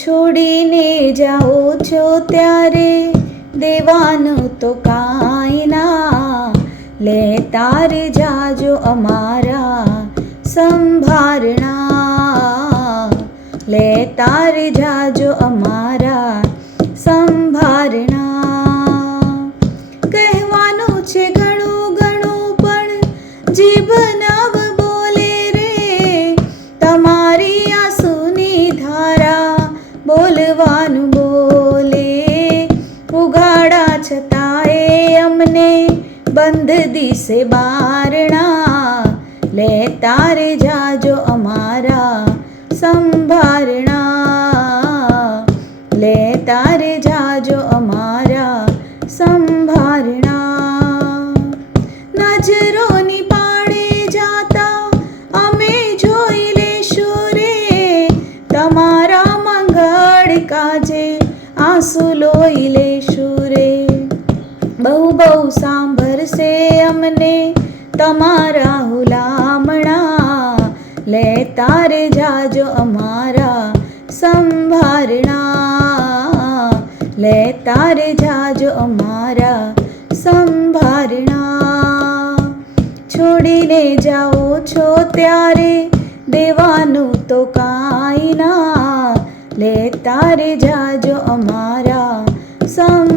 છોડીને જાઓ છો ત્યારે દેવાનું તો કાંઈ ના, લેતા રે જાજો અમારા સંભારણા, લેતા રે જાજો અમારા સંભારણા. કહેવાનું છે ઘણું ઘણું પણ જીભ નવ બોલે રે, તમારી આંસુની ધારા બોલવાનું બોલે. ઉઘાડા છતાંય અમને બંધ દિશે બારણા, લેતા રે જાજો અમારા સંભારણા, લેતા રે જાજો અમારા સંભારણા. નજરોની પાળે જાતા અમે જોઈ લેશું રે, તમારા મંગળ કાજે આંસુ લોહી લેશું રે. બહુ બહુ સાંભળશે અમને તમારા હુલામણા, લેતા રે જાજો અમારા સંભારણા, લેતા રે જાજો અમારા સંભારણા. છોડીને જાઓ છો ત્યારે દેવાનું તો કાંઈ ના, લેતા રે જાજો અમારા સંભારણા.